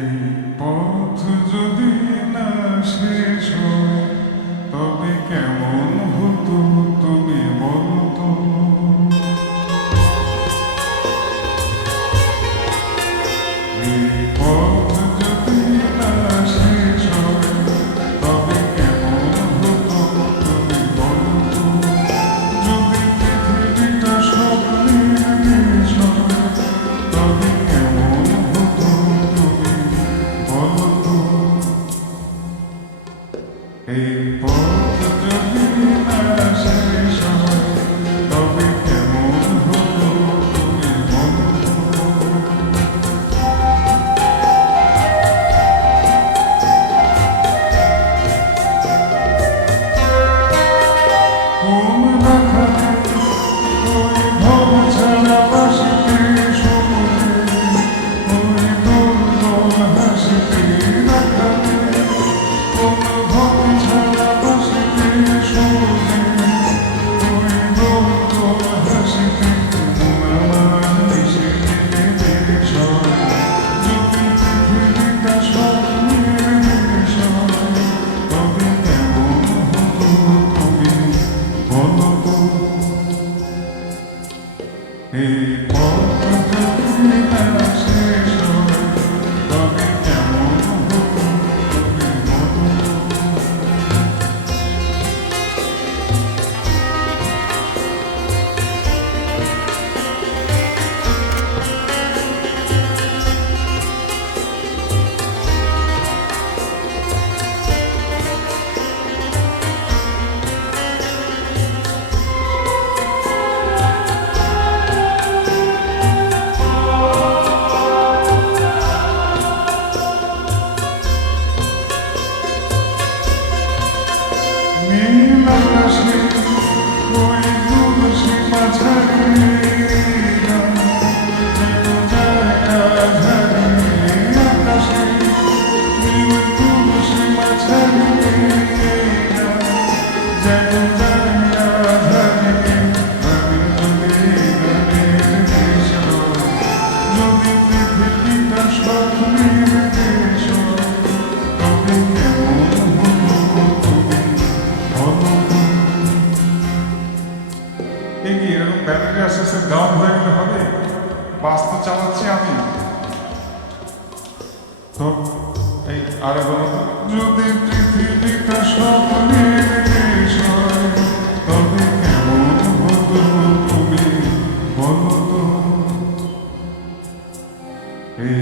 এই পথ যদি না শেষ হয় তবে কেমন হতো তুমি বলতো। এই পথ যদি না শেষ হয় তবে কেমন হতো তুমি বলতো। যদি পৃথিবীটা স্বপ্নের দেশ হয় তবে কেমন হতো তুমি বলতো। এই পথ যদি না শেষ হয় তবে কেমন হতো তুমি বলতো। ঘুম না থাকে ওই ভব ছাড়া বাসিতে সমুদ্রে, ওই দোল দোল হাসিতে না থাকে। কোন ভব ছাড়া বাসিতে সমুদ্রে, ওই দোল দোল হাসিতে আমার মিশে গেলে দেশ হয়। যদি পৃথিবীটা স্বপ্নের দেশ হয় তবে কেমন হতো তুমি বলতো। এই পথ যদি না শেষ হয় তবে কেমন হতো তুমি বলতো। নীল আকাশে ওই তুলসী মাঝারে যেন যায় আধারে। আকাশে নীল তুলসী মাঝারে যেন যায় আধারে। গানে যদি গানের দেশ হয়, যদি পৃথিবীটা স্বপ্নের দেশ হয় তবে কেমন হতো তুমি বলতো। এই কি এরকম ব্যাটারি আস্তে আস্তে ডাউন হয়ে গেলে হবে? বাস তো চালাচ্ছি আমি। তো এই আরে বলো তো, যদি পৃথিবীটা স্বপ্নের দেশ হয় তবে কেমন হতো তুমি বলতো। এই